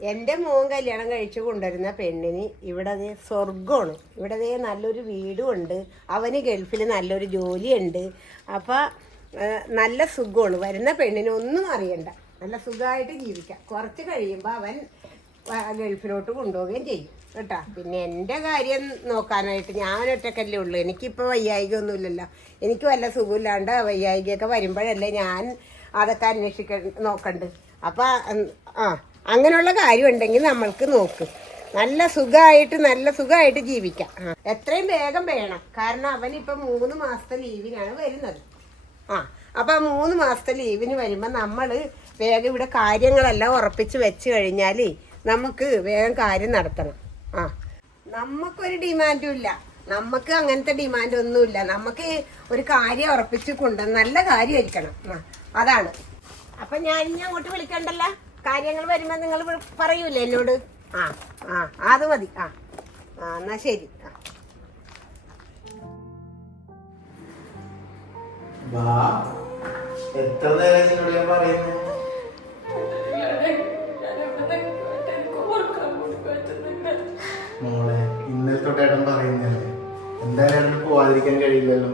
എന്റെ മോൻ കല്യാണം കഴിച്ചു കൊണ്ടുവരുന്ന പെണ്ണിന് ഇവിടെ സ്വർഗമാണ് ഇവിടെ നല്ലൊരു വീടും ഉണ്ട് അവന് ഗൾഫിൽ നല്ലൊരു ജോലിയുണ്ട്. അപ്പോൾ നല്ല സുഖമാണ്. വരുന്ന പെണ്ണിന് ഒന്നും അറിയണ്ട. നല്ല സുഖമായിട്ട് ജീവിക്കാം. കുറച്ച് കഴിയുമ്പോൾ അവൻ ഗൾഫിലോട്ട് കൊണ്ടുപോവുകയും ചെയ്യും. കേട്ടാ? പിന്നെ എന്റെ കാര്യം നോക്കാനായിട്ട് ഞാൻ ഒറ്റക്കല്ലേ ഉള്ളൂ. എനിക്കിപ്പോൾ വയ്യായികയൊന്നുമില്ലല്ലോ. എനിക്ക് വല്ല സുഖമില്ലാണ്ട് വയ്യായികയൊക്കെ വരുമ്പോഴല്ലേ ഞാൻ അതൊക്കെ അന്വേഷിക്ക നോക്കണ്ട്. അപ്പം ആ. അങ്ങനെയുള്ള കാര്യമുണ്ടെങ്കിൽ നമ്മൾക്ക് നോക്ക്. നല്ല സുഖമായിട്ട് നല്ല സുഖമായിട്ട് ജീവിക്കാം. എത്രയും വേഗം വേണം. കാരണം അവൻ അവനിപ്പോൾ മൂന്ന് മാസത്തെ ലീവിനാണ് വരുന്നത്. ആ. അപ്പം ആ മൂന്ന് മാസത്തെ ലീവിന് വരുമ്പോൾ നമ്മൾ വേഗം ഇവിടെ കാര്യങ്ങളെല്ലാം ഉറപ്പിച്ച് വെച്ച് കഴിഞ്ഞാൽ നമുക്ക് വേഗം കാര്യം നടത്തണം. ആ. നമുക്കൊരു ഡിമാൻഡും ഇല്ല. നമുക്ക് അങ്ങനത്തെ ഡിമാൻഡ് ഒന്നുമില്ല നമുക്ക് ഒരു കാര്യം ഉറപ്പിച്ച് കൊണ്ട് നല്ല കാര്യമായിരിക്കണം. അതാണ്. അപ്പം ഞാൻ ഇനി അങ്ങോട്ട് വിളിക്കണ്ടല്ലോ? കാര്യങ്ങൾ വരുമ്പോൾ നിങ്ങൾ പറയൂലേ എന്നോട്? ആ ആ അത് മതി. ആ ആ എന്നാ ശരി. ആ. എത്ര നേരം നിന്നോട് ഞാൻ പറയുന്നു? മോളെ ഇന്നലെ തൊട്ടേട്ടൻ പറയുന്നല്ലേ എന്തായാലും ഏട്ടന് പോവാതിരിക്കാൻ കഴിയില്ലല്ലോ.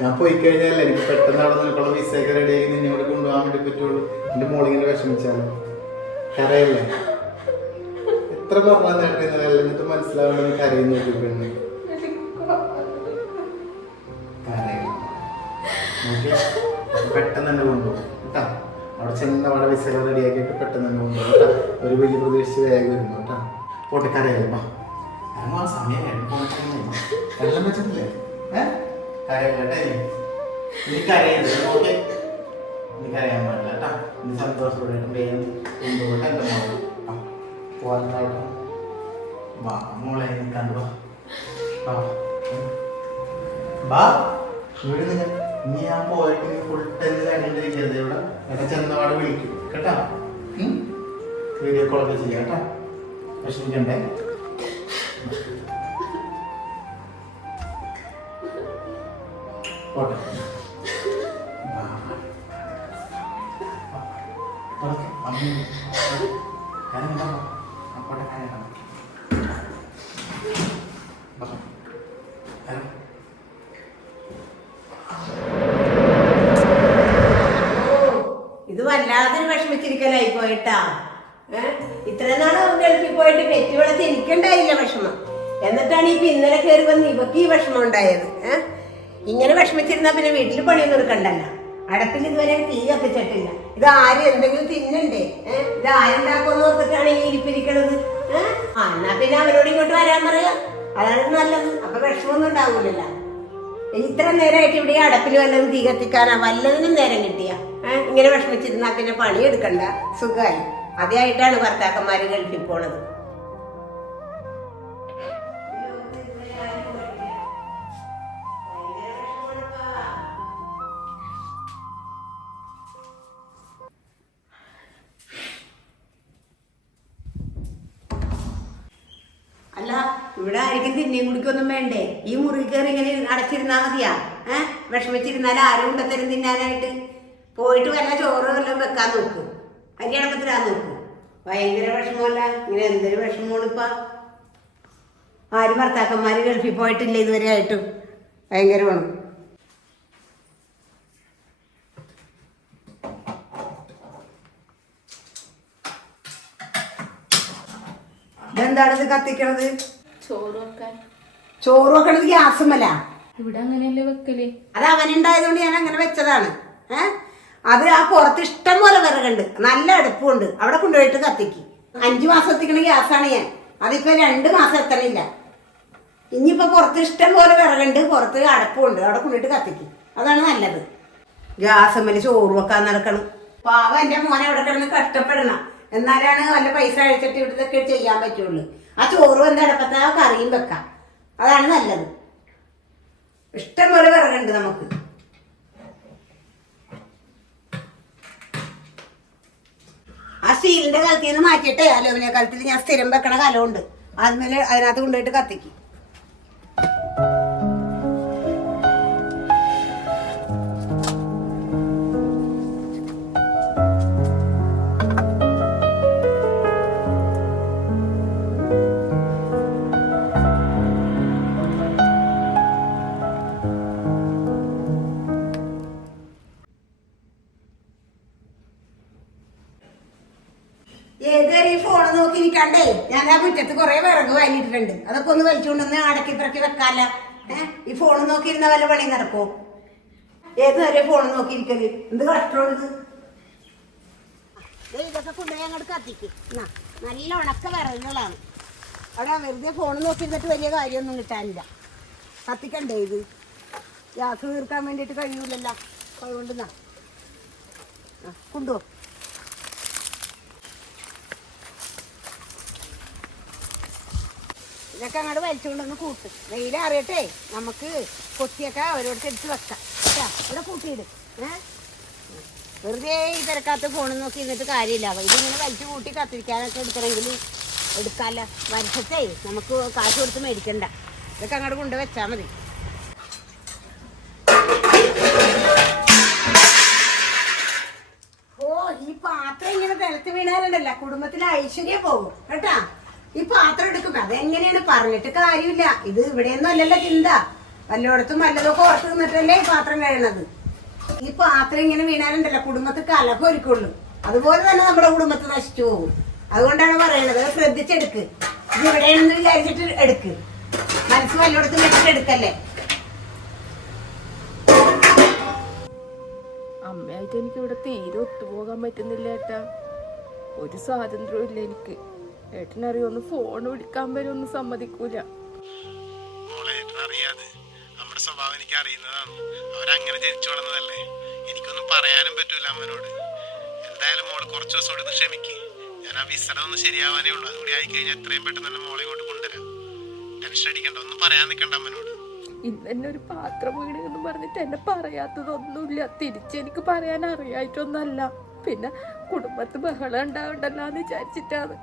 ഞാൻ പോയി കഴിഞ്ഞാൽ എനിക്ക് പെട്ടെന്ന് അവിടെ നിനക്കുള്ള വിസയൊക്കെ റെഡിയാക്കി നിന്നോട് കൊണ്ടുപോകാൻ വേണ്ടി പറ്റുള്ളൂ. എന്റെ മോളിങ്ങനെ വിഷമിച്ചാലോ. കരയല്ലേ എത്ര പറഞ്ഞാൽ നേട്ടം എന്നിട്ട് മനസ്സിലാവേണ്ടത് കരയുന്നു പെണ്ണ്. പെട്ടെന്ന് തന്നെ കൊണ്ടുപോകും. കേട്ടാ? അവിടെ ചെന്ന് അവിടെ വിസകൾ റെഡിയാക്കിയിട്ട് പെട്ടെന്ന് തന്നെ കൊണ്ടുപോകും. കേട്ടാ? ഒരു വലിയ പ്രതീക്ഷിച്ച് വേഗം വരുന്നു കേട്ടാ? പോട്ടെ കരയല്ലേ ബാ ആ സമയം വെള്ളം വെച്ചിട്ടില്ലേ? ഏഹ് കരയല്ലേ നീ കരയരുത്. ഓക്കെ നീ കരയാൻ പാടില്ല കേട്ടാ? സന്തോഷത്തോടെ വേഗം മോളെ ആ പോകാനായിട്ട് വാ മോളെ നിൽക്കാണ്ട് വാ. വാ. ബാ ഇവിടെ നിങ്ങൾ ഇനി ഞാൻ പോയിട്ട് ഫുൾ ടൈം കണ്ടിരിക്കരുത് ഇവിടെ ഇവിടെ ചെന്നപാട് വിളിക്കും കേട്ടാ? വീഡിയോ കോളൊക്കെ ചെയ്യാം കേട്ടാ? വിഷമിക്കണ്ടേ? പോട്ടെ. ഇത് വല്ലാതൊരു വിഷമിച്ചിരിക്കലായി പോയിട്ടാ. ഇത്ര നാളും ഗൾഫിൽ പോയിട്ട് പെറ്റുവിളച്ച് എനിക്കുണ്ടായില്ല വിഷമം. എന്നിട്ടാണ് ഇപ്പൊ ഇന്നലെ കയറി വന്ന് ഇവക്ക് ഈ വിഷമം ഉണ്ടായത്. ഏഹ് ഇങ്ങനെ വിഷമിച്ചിരുന്നാ പിന്നെ വീട്ടിൽ പണിയൊന്നും എടുക്കണ്ടല്ലോ. അടപ്പിൽ ഇതുവരെ തീ കത്തിച്ചിട്ടില്ല. ഇത് ആര് എന്തെങ്കിലും തിന്നണ്ടേ? ഇത് ആരുണ്ടാക്കുമെന്ന് ഓർത്തിട്ടാണ് ഈ ഇരിപ്പിരിക്കണത്? ആ എന്നാ പിന്നെ അവരോട് ഇങ്ങോട്ട് വരാൻ പറയുക അതാണ് നല്ലത്. അപ്പൊ വിഷമമൊന്നും ഉണ്ടാവൂലല്ല. ഇത്ര നേരമായിട്ട് ഇവിടെ അടപ്പിൽ വല്ലതും തീ കത്തിക്കാനാ? വല്ലതിനും നേരം കിട്ടിയ. ഇങ്ങനെ വിഷമിച്ചിരുന്നാ പിന്നെ പണിയെടുക്കണ്ട. സുഖമായി അതായിട്ടാണ് ഭർത്താക്കന്മാര് ഗൾഫിൽ പോണത്. കുടിക്കൊന്നും വേണ്ടേ? ഈ മുറി കയറി ഇങ്ങനെ അടച്ചിരുന്നാ മതിയാ. ഏഹ് വിഷമിച്ചിരുന്നാൽ ആരും കൊണ്ടത്തരും തിന്നാനായിട്ട്. പോയിട്ട് വല്ല ചോറ് വല്ലതും വെക്കാൻ നോക്കും. അരിയടപ്പത്തിലാ നോക്കും. ഭയങ്കര വിഷമമല്ല? ഇങ്ങനെ എന്തൊരു വിഷമമാണ് ഇപ്പൊ? ആരും ഭർത്താക്കന്മാര് ഗൾഫിൽ പോയിട്ടില്ല ഇതുവരെ ആയിട്ടും. ഭയങ്കരമാണ് ഇതെന്താണിത് കത്തിക്കണത്? ചോറ് വെക്കാൻ. ചോറ് വെക്കണത് ഗ്യാസുമല്ല ഇവിടെ അങ്ങനെയല്ലേ വെക്കൽ? അത് അവനുണ്ടായതുകൊണ്ട് ഞാൻ അങ്ങനെ വെച്ചതാണ്. ഏ? അത് ആ പുറത്ത് ഇഷ്ടം പോലെ വിറകുണ്ട്. നല്ല അടുപ്പുണ്ട്. അവിടെ കൊണ്ടുപോയിട്ട് കത്തിക്ക്. അഞ്ചു മാസം എത്തിക്കണ ഗ്യാസാണ് ഞാൻ. അതിപ്പോ രണ്ട് മാസം എത്തണില്ല. ഇനിയിപ്പോ പുറത്ത് ഇഷ്ടം പോലെ വിറകുണ്ട്. പുറത്ത് അടപ്പുണ്ട്. അവിടെ കൊണ്ടുപോയിട്ട് കത്തിക്ക്. അതാണ് നല്ലത്. ഗ്യാസ് മേലെ ചോറ് വെക്കാൻ നടക്കണം. പാവം എന്റെ മോനെ അവിടെ കിടന്ന് കഷ്ടപ്പെടണം. എന്നാലാണ് നല്ല പൈസ അഴിച്ചിട്ട് ഇവിടുത്തെ ചെയ്യാൻ പറ്റുള്ളൂ. ആ ചോറ് വന്ന് അടപ്പത്തെ കറിയും വെക്കാം. അതാണ് നല്ലത്. ഇഷ്ടം പോലെ വിറകുണ്ട് നമുക്ക്. ആ സ്റ്റീലിന്റെ കലത്തിൽ നിന്ന് മാറ്റിയിട്ടേ അലോമിനിയ കലത്തിൽ ഞാൻ സ്ഥിരം വെക്കണ കലമുണ്ട്. അതുമേലെ അതിനകത്ത് കൊണ്ടുപോയിട്ട് കത്തിക്കും. ഏതുവരെ ഈ ഫോൺ നോക്കി ഇരിക്കാണ്ടേ? ഞാൻ ആ മുറ്റത്ത് കുറെ വിറക് വാരിയിട്ടുണ്ട് അതൊക്കെ ഒന്ന് വലിച്ചുകൊണ്ടൊന്ന് അടക്കി പിറക്കി വെക്കാല്ല. ഏഹ് ഈ ഫോൺ നോക്കിയിരുന്ന വല്ല പണി നടക്കോ? ഏതുവരെ ഫോൺ നോക്കിയിരിക്കൽ? എന്ത് കഷ്ടമാണ് ഇത് നല്ല ഉണക്ക വിറകുകളാണ്. അവിടെ വെറുതെ ഫോൺ നോക്കിയിരുന്നിട്ട് വലിയ കാര്യമൊന്നും കിട്ടാനില്ല. കത്തിക്കണ്ടേ ഇത്? ഗ്യാസ് തീർക്കാൻ വേണ്ടിയിട്ട് കഴിയൂലല്ലോ. അതുകൊണ്ട് കൊണ്ടുപോ. ഇതൊക്കെ അങ്ങോട്ട് വലിച്ചുകൊണ്ടൊന്ന് കൂട്ട്. വെയിലറിയട്ടെ നമുക്ക് കൊത്തിയൊക്കെ അവരോട് എടുത്ത് വെക്കാം. കേട്ടോ? ഇവിടെ കൂട്ടിയിട്. ഏഹ് വെറുതെ ഈ തിരക്കാത്ത ഫോണിൽ നോക്കി ഇന്നിട്ട് കാര്യമില്ല. ഇതിങ്ങനെ വലിച്ചു കൂട്ടി കത്തിരിക്കാനൊക്കെ എടുക്കണമെങ്കിൽ എടുക്കാല്ല. വർഷത്തെ നമുക്ക് കാശ് കൊടുത്ത് മേടിക്കണ്ട. ഇതൊക്കെ അങ്ങോട്ട് കൊണ്ട് വെച്ചാൽ മതി. ഈ പാത്രം ഇങ്ങനെ നിലത്ത് വീണാലുണ്ടല്ല. കുടുംബത്തിലെ ഐശ്വര്യം പോകും. കേട്ടാ? ഈ പാത്രം എടുക്കും അതെങ്ങനെയാണ് പറഞ്ഞിട്ട് കാര്യമില്ല. ഇത് ഇവിടെയൊന്നും അല്ലല്ലോ ചിന്ത. വല്ലയിടത്തും വല്ലതൊക്കെ ഓർത്ത് നിന്നിട്ടല്ലേ ഈ പാത്രം കഴിയണത് ഈ പാത്രം ഇങ്ങനെ വീണാലുണ്ടല്ലോ കുടുംബത്തിൽ കലഹം ഒരുക്കുള്ളൂ അതുപോലെ തന്നെ നമ്മുടെ കുടുംബത്തിൽ നശിച്ചു പോകും. അതുകൊണ്ടാണ് പറയണത് ശ്രദ്ധിച്ചെടുക്ക്. ഇത് ഇവിടെയാണെന്ന് വിചാരിച്ചിട്ട് എടുക്ക്. മനസ്സ് വല്ലയിടത്തും വെച്ചിട്ട് എടുക്കല്ലേ? അമ്മയായിട്ട് എനിക്ക് ഇവിടെ തീരെ ഒത്തുപോകാൻ പറ്റുന്നില്ല ഏട്ടാ. ഒരു സ്വാതന്ത്ര്യവും ഇല്ല എനിക്ക്. ഏട്ടനറിയോ ഒന്ന് ഫോൺ വിളിക്കാൻ വരെ ഒന്നും സമ്മതിക്കൂല. അറിയാതെ നമ്മുടെ സ്വഭാവം എനിക്ക് അറിയുന്നതാണ്. അവരങ്ങനെ ജനിച്ചു വളർന്നതല്ലേ. എനിക്കൊന്നും പറയാനും പറ്റൂല അമ്മനോട്. എന്തായാലും മോൾ കുറച്ച് ദിവസം കൂടി ക്ഷമിക്ക്. ഞാൻ ആ വിസട ഒന്ന് ശരിയാവാനേ ഉള്ളൂ. അതുകൂടി ആയി കഴിഞ്ഞാൽ എത്രയും പെട്ടെന്ന് തന്നെ മോളെ ഇങ്ങോട്ട് കൊണ്ടുവരാം. ടെൻഷൻ അടിക്കണ്ട. ഒന്നും പറയാൻ നിൽക്കണ്ട അമ്മനോട്. ഇന്ന് ഒരു പാത്രം വീണെന്ന് പറഞ്ഞിട്ട് എന്നെ പറയാത്തതൊന്നുമില്ല. തിരിച്ചെനിക്ക് പറയാൻ അറിയായിട്ടൊന്നല്ല പിന്നെ കുടുംബത്ത് ബഹളം ഉണ്ടാവണ്ടല്ലോ എന്ന് വിചാരിച്ചിട്ടാണ്.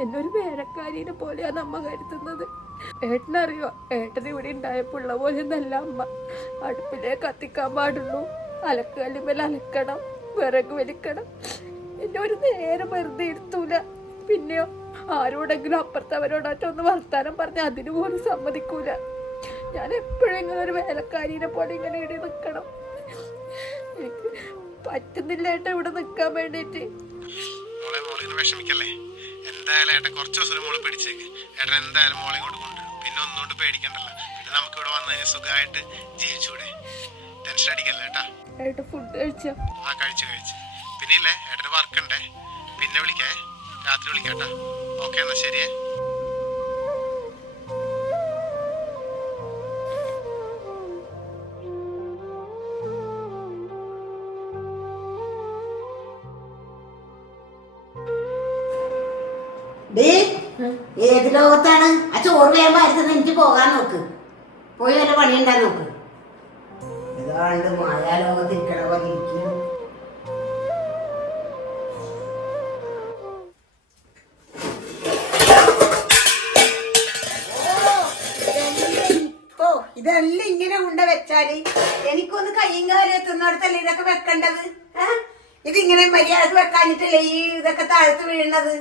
എന്നെ ഒരു വേലക്കാരിനെ പോലെയാണ് അമ്മ കരുതുന്നത്. ഏട്ടനറിയോ? ഏട്ടൻ ഇവിടെ ഉണ്ടായപ്പോൾ ഉള്ള പോലെ നല്ല അമ്മ. അടുപ്പിലേ കത്തിക്കാൻ പാടുള്ളൂ. അലക്കല്ലുമേൽ അലക്കണം. വിറക് വലിക്കണം. എന്നെ ഒരു നേരം വെറുതെ ഇരുത്തൂല. പിന്നെയോ? ആരോടെങ്കിലും അപ്പുറത്ത് അവരോടായിട്ട് ഒന്ന് വർത്താനം പറഞ്ഞ അതിന് പോലും സമ്മതിക്കൂല. ഞാൻ എപ്പോഴും ഇങ്ങനെ ഒരു വേലക്കാരീനെ പോലെ ഇങ്ങനെ ഇടി നിൽക്കണം പറ്റുന്നില്ല ഏട്ടാ ഇവിടെ നിൽക്കാൻ വേണ്ടിയിട്ട്. മോളെ മോളിന് വിഷമിക്കല്ലേ? എന്തായാലും ഏട്ടൻ കുറച്ച് ദിവസം മോൾ പിടിച്ചേക്ക്. ഏട്ടൻ എന്തായാലും മോളെ ഇങ്ങോട്ട് കൊണ്ടുവരും. പിന്നെ ഒന്നുകൊണ്ട് പേടിക്കണ്ടല്ലോ. പിന്നെ നമുക്ക് ഇവിടെ വന്നതിന് സുഖമായിട്ട് ജീവിച്ചൂടെ. ടെൻഷൻ അടിക്കല്ലേ ഏട്ടാ? ഏട്ടാ ഫുഡ് കഴിച്ചോ? ആ കഴിച്ചു കഴിച്ചു. പിന്നെ ഇല്ലേ ഏട്ടന് വർക്ക് ഉണ്ടേ? പിന്നെ വിളിക്കേ. രാത്രി വിളിക്കാട്ടാ. ഓക്കെ എന്നാ ശരിയേ. ലോകത്താണ് ആ ചോറ് വേഗം വരുത്തുന്ന എനിക്ക് പോകാൻ നോക്ക്. പോയി വല്ല പണി ഉണ്ടാൻ നോക്ക് ഏതാണ്ട് മായാലോകത്ത് ഇരിക്കണ പോലെ ഇരിക്കുന്നു ഓ ഇതെല്ലാം ഇങ്ങനെ ഉണ്ട വെച്ചാൽ എനിക്കൊന്ന് കയ്യും കാലും എത്തുന്നിടത്തല്ലേ ഇതൊക്കെ വെക്കേണ്ടത്? ഇതിങ്ങനെ മര്യാദയ്ക്ക് വെക്കാനിട്ടല്ലേ ഈ ഇതൊക്കെ താഴത്ത് വീഴുന്നത്?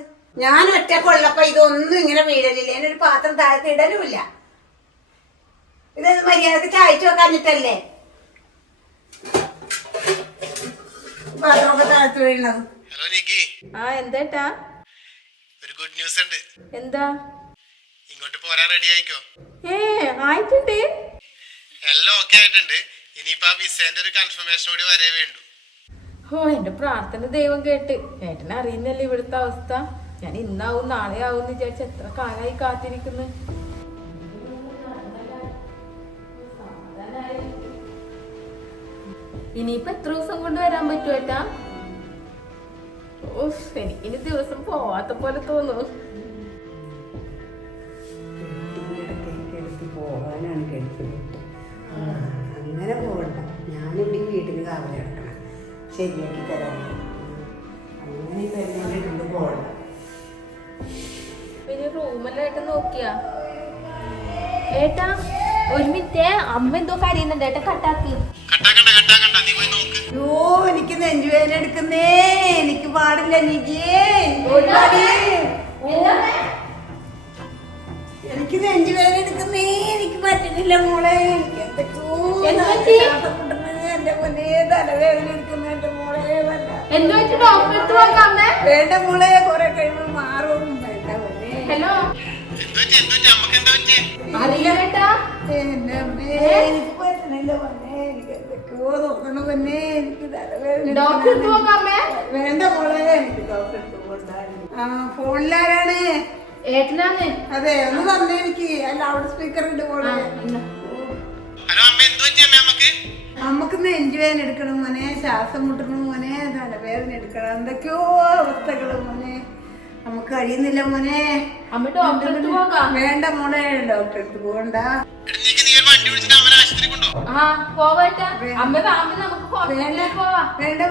ഞാൻ ഒറ്റ കൊള്ളപ്പ ഇതൊന്നും ഇങ്ങനെ വീഴലില്ല ഞാനൊരു പാത്രം താഴത്ത് ഇടലുമില്ല. ഇത് മര്യാദയ്ക്ക് ചായച്ചു വെക്കാഞ്ഞിട്ടല്ലേ? പാത്രമൊക്കെ താഴത്ത് നിക്കി ആ എന്തേട്ടാ ഒരു ഗുഡ് ന്യൂസ് ഉണ്ട്. എന്താ? ഇങ്ങോട്ട് പോരാൻ റെഡി ആയിക്കോ? ഏ ആയിട്ടുണ്ട്. എല്ലാം ഓക്കെ ആയിട്ടുണ്ട്. ഇനിയിപ്പോ ആ വിസേന്റെ ഒരു കൺഫർമേഷൻ കൂടി വരേ വേണ്ടു. ഓ എന്റെ പ്രാർത്ഥന ദൈവം കേട്ട്. ഏട്ടനെ അറിയുന്നല്ലേ ഇവിടുത്തെ അവസ്ഥ? ഞാൻ ഇന്നാവും നാളെ ആവും എന്ന് വിചാരിച്ച് എത്ര കാലമായി കാത്തിരിക്കുന്നു. ഇനിയിപ്പോ എത്ര ദിവസം കൊണ്ട് വരാൻ പറ്റുമേറ്റാ ഏട്ടാ? ഓ എനിക്കിനി ദിവസം പോവാത്ത പോലെ തോന്നുന്നു പോകാനാണ് കേൾക്കുന്നത് അങ്ങനെ പോകണ്ട. ഞാനിവിടെ ഈ വീട്ടിൽ കാവൽ കിടക്കണം ശരിയാക്കി തരാൻ അങ്ങനെ തന്നെ കൊണ്ട് പോകണ്ട. പിന്നെ റൂമെല്ലാം ഏട്ടൻ നോക്കിയാ. ഏട്ടാ ഒരു മിനിറ്റ് അമ്മ എന്തോ കരയുന്നുണ്ട്. ഏട്ടാ കട്ടാക്ക്. കട്ടാക്കണ്ട കട്ടാക്കണ്ട. നീ പോയി നോക്ക്. അയ്യോ എനിക്ക് നെഞ്ചുവേദന എടുക്കുന്നേ. എനിക്ക് പാടില്ല ഒരുപാട് എനിക്ക് നെഞ്ചുവേദന എടുക്കുന്നേ. എനിക്ക് പറ്റുന്നില്ല മോളെ. എനിക്ക് എന്തൊക്കെയോ വേണ്ട മോളെ കൊറേ കഴിയുമ്പോൾ മാറും. ഹലോ. അറിയില്ല കേട്ടാ അടുത്ത് വേണ്ട മോളെ എനിക്ക് ഡോക്ടർ ആ ഫോണിലാരാണ്? അതെ ഒന്ന് തന്നെ എനിക്ക്. ലൗഡ് സ്പീക്കർ ഉണ്ട് മോളെ. നമുക്ക് നെഞ്ചുവേദന എടുക്കണം മോനെ. ശ്വാസം മുട്ടണം മോനെ. തലവേദന എടുക്കണം. എന്തൊക്കെയോ അവസ്ഥകൾ മോനെ. നമുക്ക് കഴിയുന്നില്ല മോനെ. വേണ്ട മോളെ ഡോക്ടറെ അടുത്ത് പോകണ്ട. വണ്ടി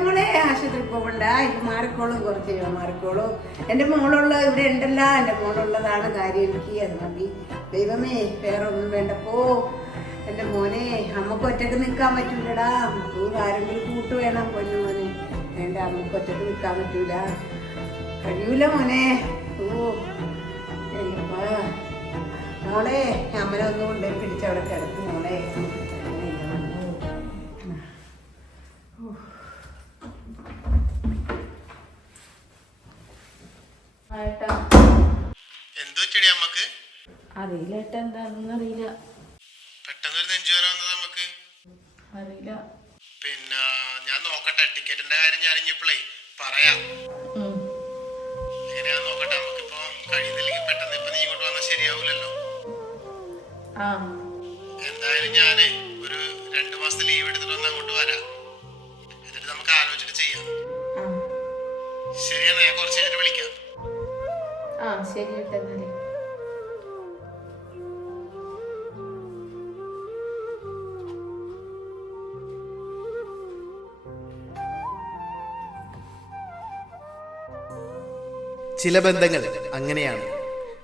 മോളെ ആശുപത്രി പോകണ്ട ഇത് മാറിക്കോളും കുറച്ച് മാറിക്കോളും. എന്റെ മോളുള്ള ഇവിടെ ഉണ്ടല്ല. എന്റെ മോളുള്ളതാണ് കാര്യം എനിക്ക് അത് മതി. ദൈവമേ വേറെ ഒന്നും വേണ്ട. പോ. എന്റെ മോനെ അമ്മയ്ക്ക് ഒറ്റയ്ക്ക് നിൽക്കാൻ പറ്റൂലടാ. നമുക്ക് ആരെങ്കിലും കൂട്ട് വേണം പൊന്നു മോനെ. വേണ്ട അമ്മയ്ക്ക് ഒറ്റയ്ക്ക് നിൽക്കാൻ പറ്റൂല. കഴിയൂല മോനെ. ഓ മോളെ അമ്മനെ ഒന്നും കൊണ്ട് പിടിച്ചവിടെ കിടക്കും മോളെ. അറിയില്ല ഏട്ടാ എന്താണെന്ന് അറിയില്ല. പെട്ടെന്ന് ഒരു നെഞ്ചുവേന വന്നത് നമുക്ക് അറിയില്ല. പിന്നെ ഞാൻ നോക്കട്ടെ ടിക്കറ്റിന്റെ കാര്യം ഞാൻ ഇനിയിപ്പോഴേ പറയാം. എന്തായാലും ഞാനേ ഒരു രണ്ടു മാസത്തെ ലീവ് എടുത്തിട്ട് ഒന്ന് അങ്ങോട്ട് വരാം. എന്നിട്ട് നമുക്ക് ആലോചിച്ചിട്ട് ചെയ്യാം. ആ. ശരിയെന്നാ ഞാൻ കുറച്ച് കഴിഞ്ഞിട്ട് വിളിക്കാം. ആ ശരി ചില ബന്ധങ്ങൾ അങ്ങനെയാണ്.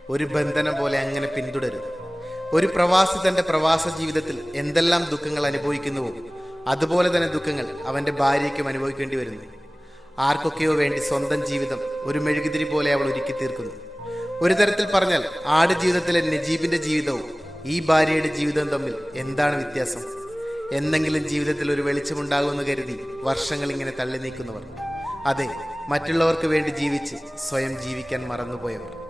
ഒരു ബന്ധനം പോലെ അങ്ങനെ പിന്തുടരും. ഒരു പ്രവാസി തന്റെ പ്രവാസ ജീവിതത്തിൽ എന്തെല്ലാം ദുഃഖങ്ങൾ അനുഭവിക്കുന്നുവോ അതുപോലെ തന്നെ ദുഃഖങ്ങൾ അവന്റെ ഭാര്യയ്ക്കും അനുഭവിക്കേണ്ടി വരുന്നു. ആർക്കൊക്കെയോ വേണ്ടി സ്വന്തം ജീവിതം ഒരു മെഴുകുതിരി പോലെ അവൾ ഒരുക്കി തീർക്കുന്നു. ഒരു തരത്തിൽ പറഞ്ഞാൽ ആട് ജീവിതത്തിലെ നജീബിന്റെ ജീവിതവും ഈ ഭാര്യയുടെ ജീവിതവും തമ്മിൽ എന്താണ് വ്യത്യാസം? എന്തെങ്കിലും ജീവിതത്തിൽ ഒരു വെളിച്ചമുണ്ടാകുമെന്ന് കരുതി വർഷങ്ങൾ ഇങ്ങനെ തള്ളി നീക്കുന്നവർ അതെ മറ്റുള്ളവർക്ക് വേണ്ടി ജീവിച്ച് സ്വയം ജീവിക്കാൻ മറന്നുപോയവർ.